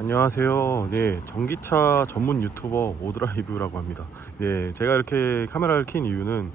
안녕하세요. 네, 전기차 전문 유튜버 오드라이브라고 합니다. 네, 제가 이렇게 카메라를 킨 이유는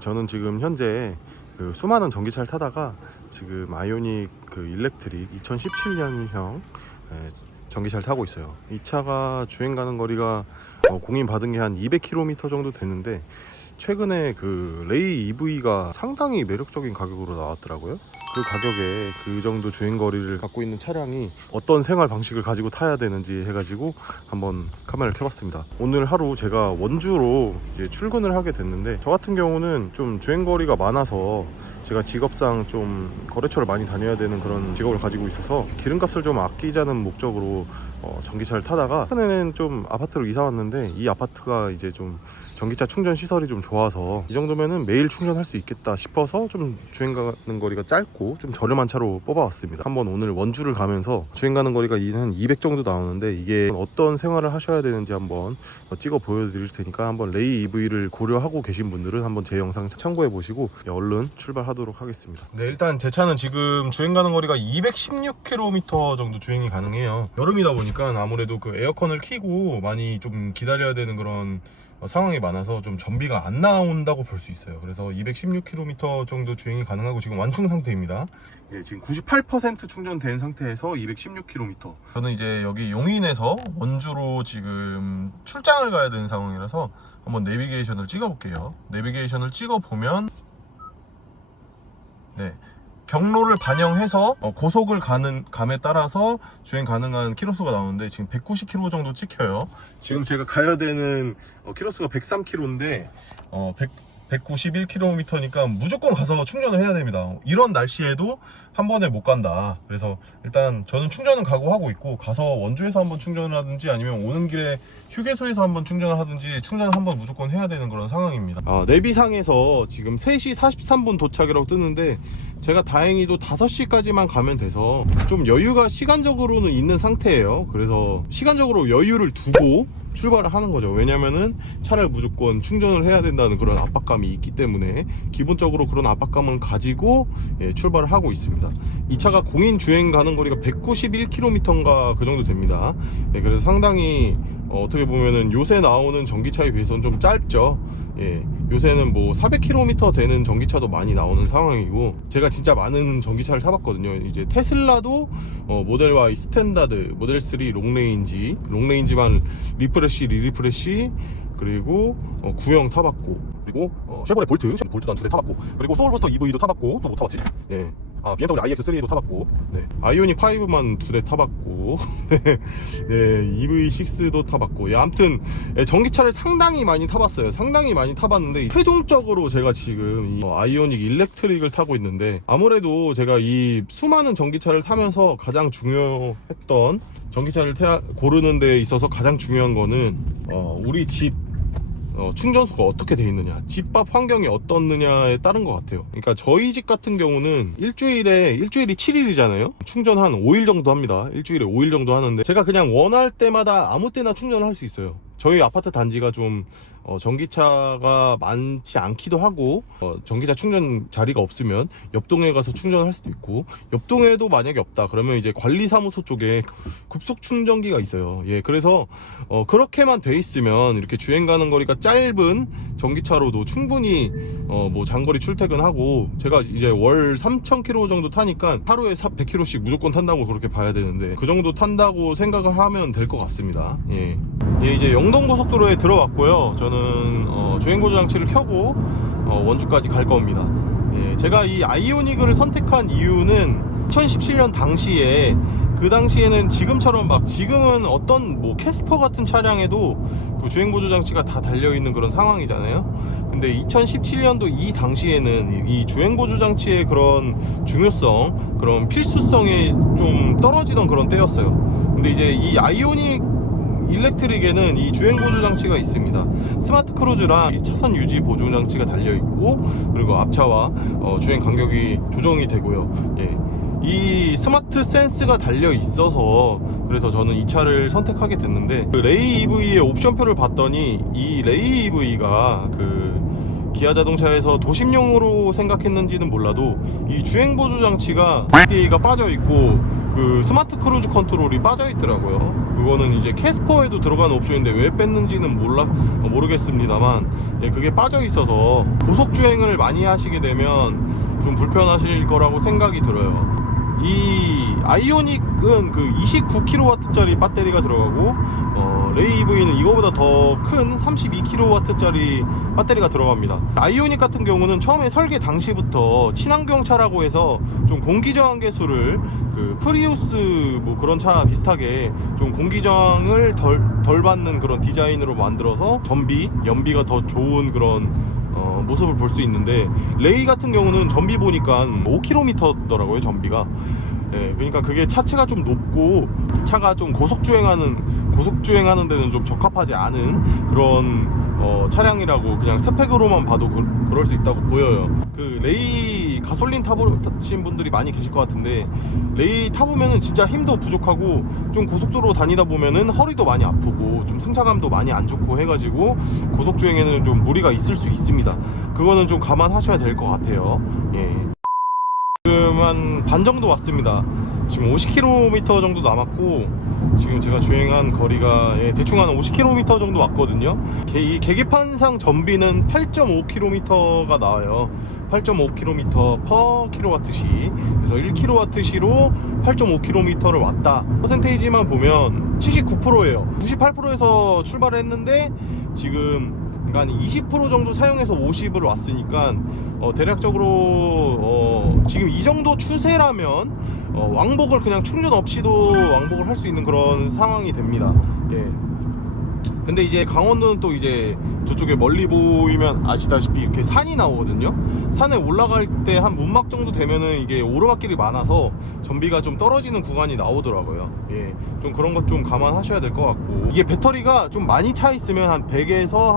저는 지금 현재 그 수많은 전기차를 타다가 지금 아이오닉 그 일렉트릭 2017년형 전기차를 타고 있어요. 이 차가 주행 가는 거리가 공인 받은 게 한 200km 정도 됐는데 최근에 그 레이 EV가 상당히 매력적인 가격으로 나왔더라고요. 그 가격에 그 정도 주행거리를 갖고 있는 차량이 어떤 생활 방식을 가지고 타야 되는지 해가지고 한번 카메라를 켜봤습니다. 오늘 하루 제가 원주로 이제 출근을 하게 됐는데, 저 같은 경우는 좀 주행거리가 많아서 제가 직업상 좀 거래처를 많이 다녀야 되는 그런 직업을 가지고 있어서 기름값을 좀 아끼자는 목적으로 전기차를 타다가 최근에는 좀 아파트로 이사 왔는데, 이 아파트가 이제 좀 전기차 충전 시설이 좀 좋아서 이 정도면은 매일 충전할 수 있겠다 싶어서 좀 주행 가는 거리가 짧고 좀 저렴한 차로 뽑아왔습니다. 한번 오늘 원주를 가면서 주행 가는 거리가 한 200 정도 나오는데, 이게 어떤 생활을 하셔야 되는지 한번 찍어 보여드릴 테니까 한번 레이 EV를 고려하고 계신 분들은 한번 제 영상 참고해 보시고 얼른 출발하도록 하겠습니다. 네, 일단 제 차는 지금 주행 가는 거리가 216km 정도 주행이 가능해요. 여름이다 보니까 아무래도 그 에어컨을 켜고 많이 좀 기다려야 되는 그런 상황이 많아서 좀 전비가 안 나온다고 볼 수 있어요. 그래서 216km 정도 주행이 가능하고 지금 완충 상태입니다. 예, 지금 98% 충전된 상태에서 216km. 저는 이제 여기 용인에서 원주로 지금 출장을 가야 되는 상황이라서 한번 내비게이션을 찍어 볼게요. 내비게이션을 찍어 보면 네, 경로를 반영해서 고속을 가는 감에 따라서 주행 가능한 키로수가 나오는데 지금 190km 정도 찍혀요. 지금 제가 가야 되는 키로수가 103km인데 191km니까 무조건 가서 충전을 해야 됩니다. 이런 날씨에도 한 번에 못 간다. 그래서 일단 저는 충전은 각오하고 있고, 가서 원주에서 한번 충전을 하든지 아니면 오는 길에 휴게소에서 한번 충전을 하든지 충전을 한번 무조건 해야 되는 그런 상황입니다. 내비상에서 지금 3시 43분 도착이라고 뜨는데, 제가 다행히도 5시까지만 가면 돼서 좀 여유가 시간적으로는 있는 상태예요. 그래서 시간적으로 여유를 두고 출발을 하는 거죠. 왜냐면은 차를 무조건 충전을 해야 된다는 그런 압박감이 있기 때문에 기본적으로 그런 압박감을 가지고 출발을 하고 있습니다. 이 차가 공인 주행 가는 거리가 191km인가 그 정도 됩니다. 그래서 상당히 어떻게 보면은 요새 나오는 전기차에 비해서는 좀 짧죠. 요새는 뭐 400km 되는 전기차도 많이 나오는 상황이고, 제가 진짜 많은 전기차를 타봤거든요. 이제 테슬라도 모델 Y 스탠다드, 모델 3 롱레인지만 리프레시, 리프레시, 그리고 구형 타봤고, 그리고 쉐보레 볼트도 한 2대 타봤고, 그리고 소울버스터 EV도 타봤고, 또 뭐 타봤지? BMW iX3도 타봤고, 아이오닉 5만 2대 타봤고, EV6도 타봤고, 아무튼 전기차를 상당히 많이 타봤어요. 상당히 많이 타봤는데, 최종적으로 제가 지금 이 아이오닉 일렉트릭을 타고 있는데, 아무래도 제가 이 수많은 전기차를 타면서 가장 중요했던, 전기차를 고르는 데 있어서 가장 중요한 거는 우리 집 충전소가 어떻게 돼 있느냐, 집 앞 환경이 어떻느냐에 따른 것 같아요. 그러니까 저희 집 같은 경우는 일주일이 7일이잖아요 충전 한 5일 정도 합니다. 일주일에 5일 정도 하는데, 제가 그냥 원할 때마다 아무 때나 충전을 할 수 있어요. 저희 아파트 단지가 좀 전기차가 많지 않기도 하고, 전기차 충전 자리가 없으면 옆동에 가서 충전할 수도 있고, 옆동에도 만약에 없다 그러면 이제 관리사무소 쪽에 급속 충전기가 있어요. 그래서 그렇게만 돼 있으면 이렇게 주행 가는 거리가 짧은 전기차로도 충분히 뭐 장거리 출퇴근하고, 제가 이제 월 3,000km 정도 타니까 하루에 100km씩 무조건 탄다고 그렇게 봐야 되는데, 그 정도 탄다고 생각을 하면 될 것 같습니다. 이제 영동고속도로에 들어왔고요. 저는 주행보조 장치를 켜고 원주까지 갈 겁니다. 제가 이 아이오닉을 선택한 이유는 2017년 당시에, 그 당시에는 지금처럼 지금은 어떤 뭐 캐스퍼 같은 차량에도 그 주행보조 장치가 다 달려있는 그런 상황이잖아요. 근데 2017년도 이 당시에는 이 주행보조 장치의 그런 중요성, 그런 필수성이 좀 떨어지던 그런 때였어요. 근데 이제 이 아이오닉 일렉트릭에는 이 주행보조 장치가 있습니다. 스마트 크루즈랑 차선 유지 보조 장치가 달려있고, 그리고 앞차와 주행 간격이 조정이 되고요. 이 스마트 센스가 달려 있어서 그래서 저는 이 차를 선택하게 됐는데, 그 레이 EV의 옵션표를 봤더니 이 레이 EV가 그 기아 자동차에서 도심용으로 생각했는지는 몰라도 이 주행보조 장치가 DA가 빠져 있고, 그 스마트 크루즈 컨트롤이 빠져 있더라고요. 그거는 이제 캐스퍼에도 들어간 옵션인데 왜 뺐는지는 모르겠습니다만, 예, 그게 빠져 있어서 고속 주행을 많이 하시게 되면 좀 불편하실 거라고 생각이 들어요. 이 아이오닉은 그 29kW짜리 배터리가 들어가고, 레이 EV는 이거보다 더 큰 32kW짜리 배터리가 들어갑니다. 아이오닉 같은 경우는 처음에 설계 당시부터 친환경차라고 해서 좀 공기저항계수를 그 프리우스 뭐 그런 차 비슷하게 좀 공기저항을 덜 받는 그런 디자인으로 만들어서 연비가 더 좋은 그런 모습을 볼 수 있는데, 레이 같은 경우는 전비 보니까 5km더라고요, 전비가. 예, 그러니까 그게 차체가 좀 높고 차가 좀 고속 주행하는 데는 좀 적합하지 않은 그런 차량이라고 그냥 스펙으로만 봐도 그럴 수 있다고 보여요. 그 레이 가솔린 타보신 분들이 많이 계실 것 같은데, 레이 타보면은 진짜 힘도 부족하고 좀 고속도로 다니다 보면은 허리도 많이 아프고 좀 승차감도 많이 안 좋고 해가지고 고속 주행에는 좀 무리가 있을 수 있습니다. 그거는 좀 감안하셔야 될 것 같아요. 예. 지금 한 반 정도 왔습니다. 지금 50km 정도 남았고, 지금 제가 주행한 거리가 대충 한 50km 정도 왔거든요. 이 계기판상 전비는 8.5km가 나와요. 8.5km per kWh. 그래서 1kWh로 8.5km를 왔다. 퍼센테이지만 보면 79%예요 98%에서 출발을 했는데 지금 한 20% 정도 사용해서 50을 왔으니까 대략적으로 지금 이 정도 추세라면 왕복을 그냥 충전 없이도 왕복을 할 수 있는 그런 상황이 됩니다. 예. 근데 이제 강원도는 또 이제 저쪽에 멀리 보이면 아시다시피 이렇게 산이 나오거든요. 산에 올라갈 때 한 문막 정도 되면은 이게 오르막길이 많아서 전비가 좀 떨어지는 구간이 나오더라고요. 예, 좀 그런 것 좀 감안하셔야 될 것 같고, 이게 배터리가 좀 많이 차 있으면 한 100에서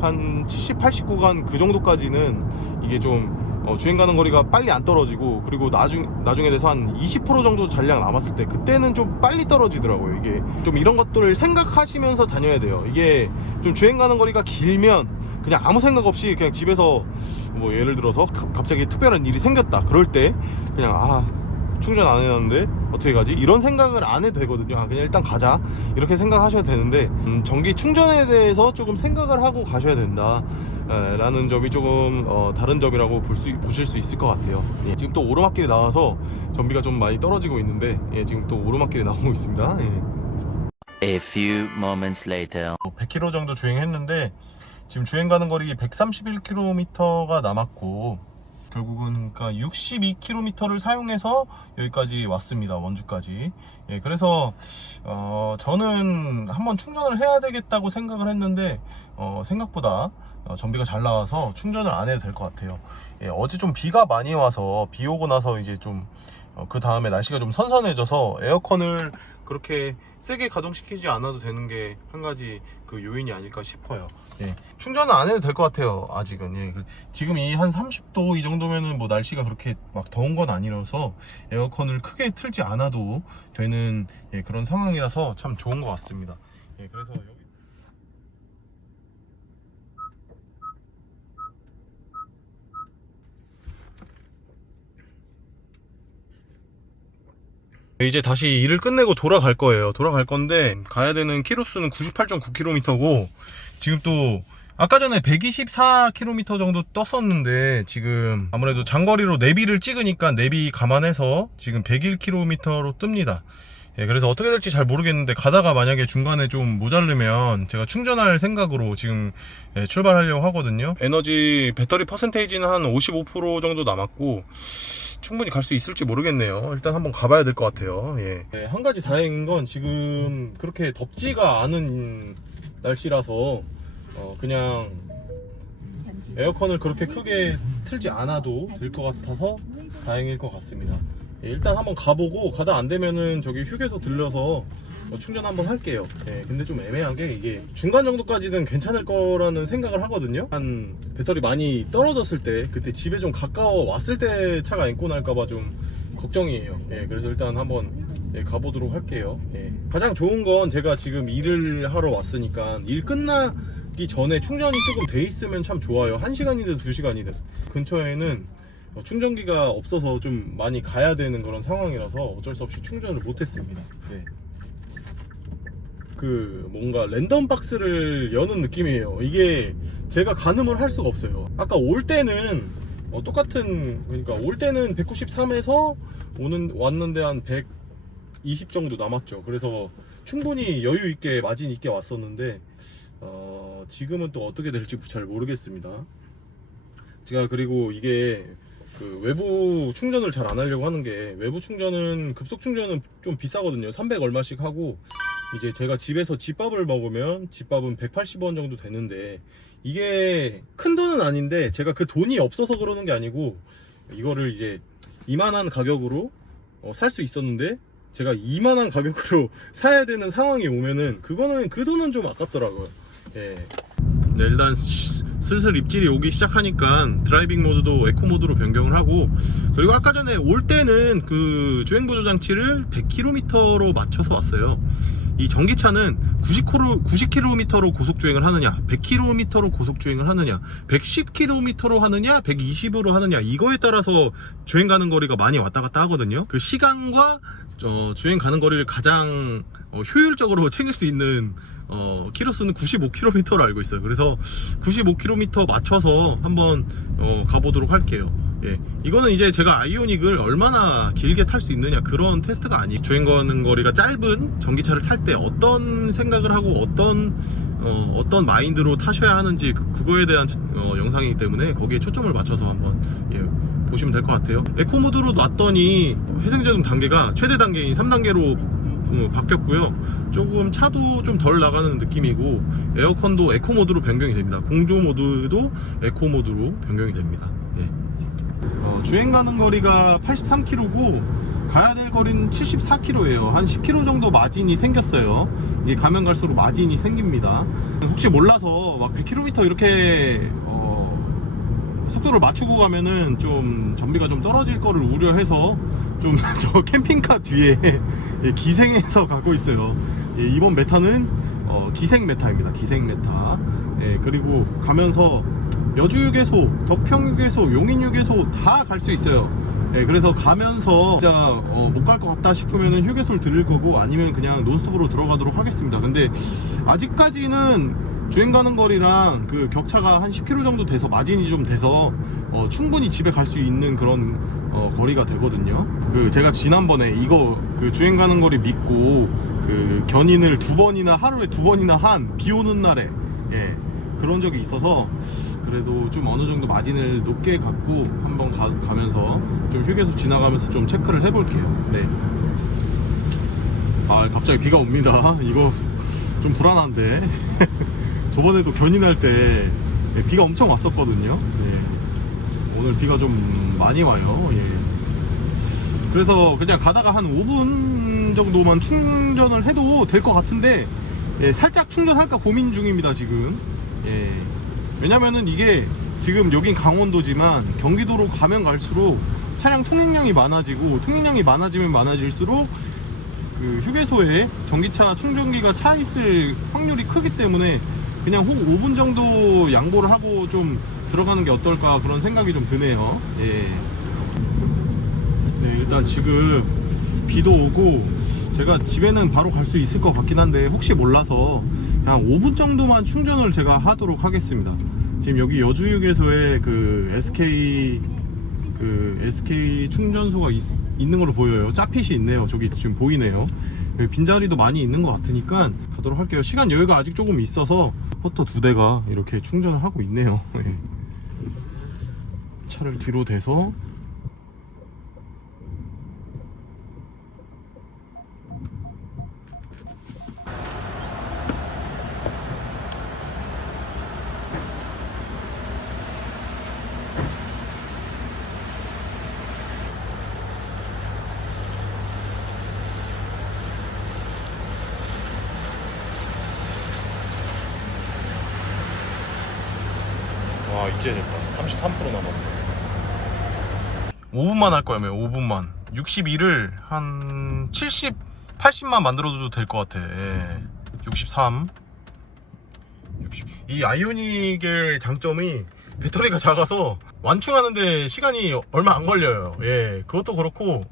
한 70, 80 구간 그 정도까지는 이게 좀 주행 가는 거리가 빨리 안 떨어지고, 그리고 나중에 돼서 한 20% 정도 잔량 남았을 때 그때는 좀 빨리 떨어지더라고요. 이게 좀 이런 것들을 생각하시면서 다녀야 돼요. 이게 좀 주행 가는 거리가 길면 그냥 아무 생각 없이 그냥 집에서 뭐 예를 들어서 갑자기 특별한 일이 생겼다 그럴 때 그냥 충전 안 해놨는데 어떻게 가지? 이런 생각을 안 해도 되거든요. 그냥 일단 가자 이렇게 생각하셔야 되는데, 전기 충전에 대해서 조금 생각을 하고 가셔야 된다 라는 점이 조금 다른 점이라고 보실 수 있을 것 같아요. 예, 지금 또 오르막길이 나와서 전비가 좀 많이 떨어지고 있는데, 예, 지금 또 오르막길이 나오고 있습니다. 예. A few moments later. 100km 정도 주행했는데 지금 주행 가는 거리 131km가 남았고, 결국은 그러니까 62km를 사용해서 여기까지 왔습니다. 원주까지. 예, 그래서 저는 한번 충전을 해야 되겠다고 생각을 했는데 생각보다 전비가 잘 나와서 충전을 안 해도 될 것 같아요. 예, 어제 좀 비가 많이 와서, 비 오고 나서 이제 좀 그 다음에 날씨가 좀 선선해져서 에어컨을 그렇게 세게 가동시키지 않아도 되는 게 한 가지 그 요인이 아닐까 싶어요. 예, 충전은 안 해도 될 것 같아요. 아직은. 예, 지금 이 한 30도 이 정도면은 뭐 날씨가 그렇게 막 더운 건 아니라서 에어컨을 크게 틀지 않아도 되는 그런 상황이라서 참 좋은 것 같습니다. 예, 그래서 여기 이제 다시 일을 끝내고 돌아갈 거예요. 돌아갈 건데 가야 되는 키로수는 98.9km고, 지금 또 아까 전에 124km 정도 떴었는데 지금 아무래도 장거리로 내비를 찍으니까 내비 감안해서 지금 101km로 뜹니다. 예, 그래서 어떻게 될지 잘 모르겠는데, 가다가 만약에 중간에 좀 모자르면 제가 충전할 생각으로 지금 출발하려고 하거든요. 배터리 퍼센테이지는 한 55% 정도 남았고 충분히 갈 수 있을지 모르겠네요. 일단 한번 가봐야 될 것 같아요. 예. 네, 한 가지 다행인 건 지금 그렇게 덥지가 않은 날씨라서 그냥 에어컨을 그렇게 크게 틀지 않아도 될 것 같아서 다행일 것 같습니다. 예, 일단 한번 가보고, 가다 안 되면은 저기 휴게소 들려서 충전 한번 할게요. 예, 근데 좀 애매한 게 이게 중간 정도까지는 괜찮을 거라는 생각을 하거든요. 한 배터리 많이 떨어졌을 때, 그때 집에 좀 가까워 왔을 때 차가 앵꼬 날까봐 좀 걱정이에요. 예, 그래서 일단 한번 가보도록 할게요. 예. 가장 좋은 건 제가 지금 일을 하러 왔으니까 일 끝나기 전에 충전이 조금 돼 있으면 참 좋아요. 1시간이든 2시간이든 근처에는 충전기가 없어서 좀 많이 가야 되는 그런 상황이라서 어쩔 수 없이 충전을 못했습니다. 네. 그 뭔가 랜덤 박스를 여는 느낌이에요. 이게 제가 가늠을 할 수가 없어요. 아까 올 때는 똑같은, 그러니까 올 때는 193에서 왔는데 한 120 정도 남았죠. 그래서 충분히 여유 있게 마진 있게 왔었는데 지금은 또 어떻게 될지 잘 모르겠습니다. 제가 그리고 이게 그 외부 충전을 잘 안 하려고 하는 게, 외부 충전은 급속 충전은 좀 비싸거든요. 300 얼마씩 하고, 이제 제가 집에서 집밥을 먹으면 집밥은 180원 정도 되는데, 이게 큰 돈은 아닌데 제가 그 돈이 없어서 그러는 게 아니고, 이거를 이제 이만한 가격으로 살 수 있었는데 제가 이만한 가격으로 사야 되는 상황이 오면은 그거는 그 돈은 좀 아깝더라고요. 예. 네, 일단 슬슬 입질이 오기 시작하니까 드라이빙 모드도 에코 모드로 변경을 하고, 그리고 아까 전에 올 때는 그 주행 보조 장치를 100km로 맞춰서 왔어요. 이 전기차는 90km로 고속 주행을 하느냐, 100km로 고속 주행을 하느냐, 110km로 하느냐, 120으로 하느냐, 이거에 따라서 주행 가는 거리가 많이 왔다 갔다 하거든요. 그 시간과 주행 가는 거리를 가장 효율적으로 챙길 수 있는 키로수는 95km로 알고 있어요. 그래서 95km 맞춰서 한번 가보도록 할게요. 예, 이거는 이제 제가 아이오닉을 얼마나 길게 탈 수 있느냐 그런 테스트가 아니에요. 주행 가는 거리가 짧은 전기차를 탈 때 어떤 생각을 하고 어떤 마인드로 타셔야 하는지 그거에 대한 영상이기 때문에 거기에 초점을 맞춰서 한번 보시면 될 것 같아요. 에코 모드로 놨더니 회생제동 단계가 최대 단계인 3단계로 바뀌었고요. 조금 차도 좀 덜 나가는 느낌이고, 에어컨도 에코 모드로 변경이 됩니다. 공조 모드도 에코 모드로 변경이 됩니다. 예. 주행 가는 거리가 83km고 가야 될 거리는 74km예요. 한 10km 정도 마진이 생겼어요. 이게 가면 갈수록 마진이 생깁니다. 혹시 몰라서 막 100km 이렇게 속도를 맞추고 가면은 좀 전비가 좀 떨어질 거를 우려해서 좀 저 캠핑카 뒤에 기생해서 가고 있어요. 이번 메타는 기생 메타입니다. 기생 메타. 그리고 가면서 여주휴게소, 덕평휴게소, 용인휴게소 다 갈 수 있어요. 그래서 가면서 진짜 못 갈 것 같다 싶으면 휴게소를 들릴 거고, 아니면 그냥 논스톱으로 들어가도록 하겠습니다. 근데 아직까지는 주행 가는 거리랑 그 격차가 한 10km 정도 돼서 마진이 좀 돼서 충분히 집에 갈 수 있는 그런 거리가 되거든요. 그 제가 지난번에 이거 그 주행 가는 거리 믿고 그 견인을 하루에 두 번이나 한 비 오는 날에 그런 적이 있어서, 그래도 좀 어느 정도 마진을 높게 갖고 한번 가면서 좀 휴게소 지나가면서 좀 체크를 해볼게요. 네. 아, 갑자기 비가 옵니다. 이거 좀 불안한데. 저번에도 견인할 때 비가 엄청 왔었거든요. 오늘 비가 좀 많이 와요. 그래서 그냥 가다가 한 5분 정도만 충전을 해도 될 것 같은데, 살짝 충전할까 고민 중입니다 지금. 왜냐면은 이게 지금 여긴 강원도지만 경기도로 가면 갈수록 차량 통행량이 많아지고, 통행량이 많아지면 많아질수록 그 휴게소에 전기차 충전기가 차 있을 확률이 크기 때문에 그냥 5분 정도 양보를 하고 좀 들어가는 게 어떨까 그런 생각이 좀 드네요. 일단 지금 비도 오고 제가 집에는 바로 갈 수 있을 것 같긴 한데, 혹시 몰라서 그냥 5분 정도만 충전을 제가 하도록 하겠습니다. 지금 여기 여주휴게소에 그 SK 충전소가 있는 걸로 보여요. 짜핏이 있네요. 저기 지금 보이네요. 여기 빈자리도 많이 있는 것 같으니까 가도록 할게요. 시간 여유가 아직 조금 있어서 포터 2대가 이렇게 충전을 하고 있네요. 차를 뒤로 대서 와, 이제 됐다. 33% 남았네. 5분만 할 거야. 5분만 62를 한 70, 80만 만들어도 될 것 같아. 63 60. 이 아이오닉의 장점이 배터리가 작아서 완충하는데 시간이 얼마 안 걸려요. 예, 그것도 그렇고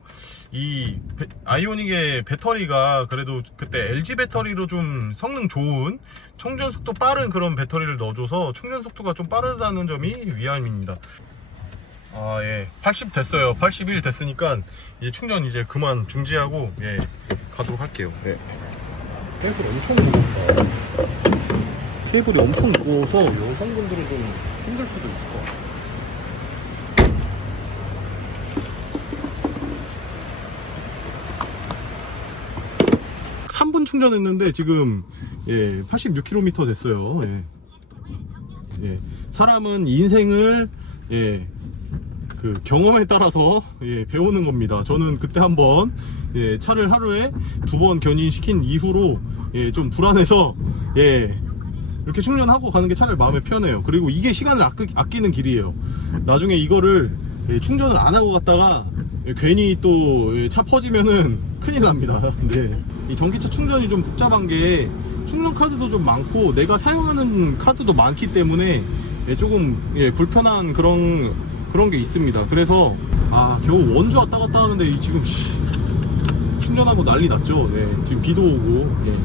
이 아이오닉의 배터리가 그래도 그때 LG 배터리로 좀 성능 좋은 충전 속도 빠른 그런 배터리를 넣어줘서 충전 속도가 좀 빠르다는 점이 위함입니다. 아, 예, 80 됐어요. 81 됐으니까 이제 충전 이제 그만 중지하고 예, 가도록 할게요. 예. 케이블이 엄청 무겁다. 케이블이 엄청 무거워서 여성분들은 좀 힘들 수도 있을 것 같아요. 3분 충전했는데 지금 예, 86km 됐어요. 예. 예. 사람은 인생을 예, 그 경험에 따라서 예, 배우는 겁니다. 저는 그때 한번 예, 차를 하루에 2번 견인시킨 이후로 예, 좀 불안해서 예, 이렇게 충전하고 가는 게 차라리 마음에 편해요. 그리고 이게 시간을 아끼는 길이에요. 나중에 이거를 예, 충전을 안 하고 갔다가 예, 괜히 또 차 퍼지면은 큰일 납니다. 네. 이 전기차 충전이 좀 복잡한 게 충전 카드도 좀 많고 내가 사용하는 카드도 많기 때문에 예, 조금 예, 불편한 그런 게 있습니다. 그래서 겨우 원주 왔다 갔다 하는데 지금 충전하고 난리 났죠. 네, 지금 비도 오고 예.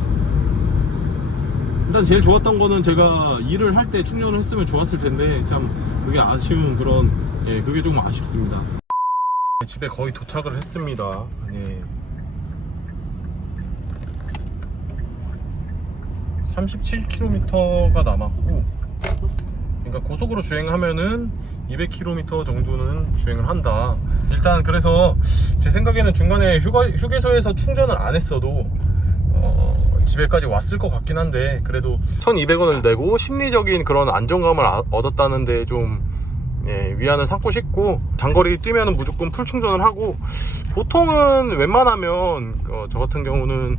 일단 제일 좋았던 거는 제가 일을 할 때 충전을 했으면 좋았을 텐데 참 그게 아쉬운 그런 예, 그게 좀 아쉽습니다. 집에 거의 도착을 했습니다. 예. 37km가 남았고, 그러니까 고속으로 주행하면은 200km 정도는 주행을 한다. 일단 그래서 제 생각에는 중간에 휴게소에서 충전을 안 했어도 집에까지 왔을 것 같긴 한데, 그래도 1200원을 내고 심리적인 그런 안정감을 얻었다는데 좀 예, 위안을 삼고 싶고, 장거리 뛰면 무조건 풀 충전을 하고, 보통은 웬만하면 저 같은 경우는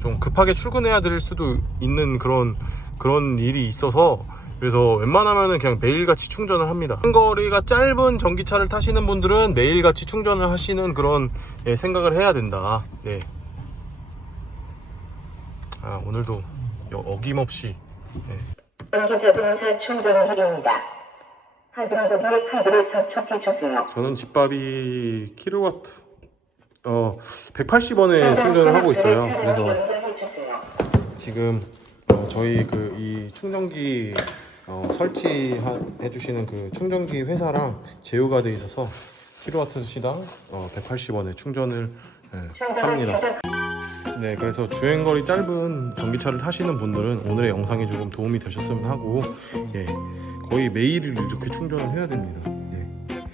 좀 급하게 출근해야 될 수도 있는 그런 일이 있어서, 그래서 웬만하면은 그냥 매일같이 충전을 합니다. 거리가 짧은 전기차를 타시는 분들은 매일같이 충전을 하시는 그런 예, 생각을 해야 된다. 네. 오늘도 어김없이 전기자동차 충전을입니다. 하드로드의 카드를 접촉해주세요. 저는 집밥이 킬로와트 180원에 충전을 하고 있어요. 그래서 지금 저희 이 충전기 설치해 주시는 그 충전기 회사랑 제휴가 돼 있어서 킬로와트 시당 180원에 충전을 합니다. 네, 그래서 주행거리 짧은 전기차를 타시는 분들은 오늘의 영상이 조금 도움이 되셨으면 하고, 예, 거의 매일 이렇게 충전을 해야 됩니다. 예,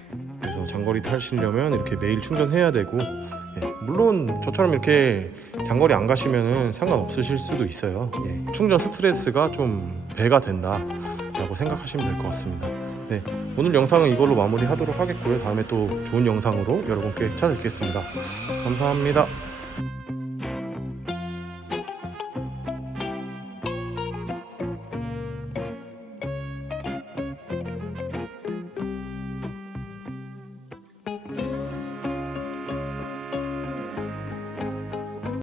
그래서 장거리 타시려면 이렇게 매일 충전해야 되고, 예, 물론 저처럼 이렇게 장거리 안 가시면은 상관없으실 수도 있어요. 예, 충전 스트레스가 좀 배가 된다 라고 생각하시면 될 것 같습니다. 네, 오늘 영상은 이걸로 마무리하도록 하겠고요. 다음에 또 좋은 영상으로 여러분께 찾아뵙겠습니다. 감사합니다.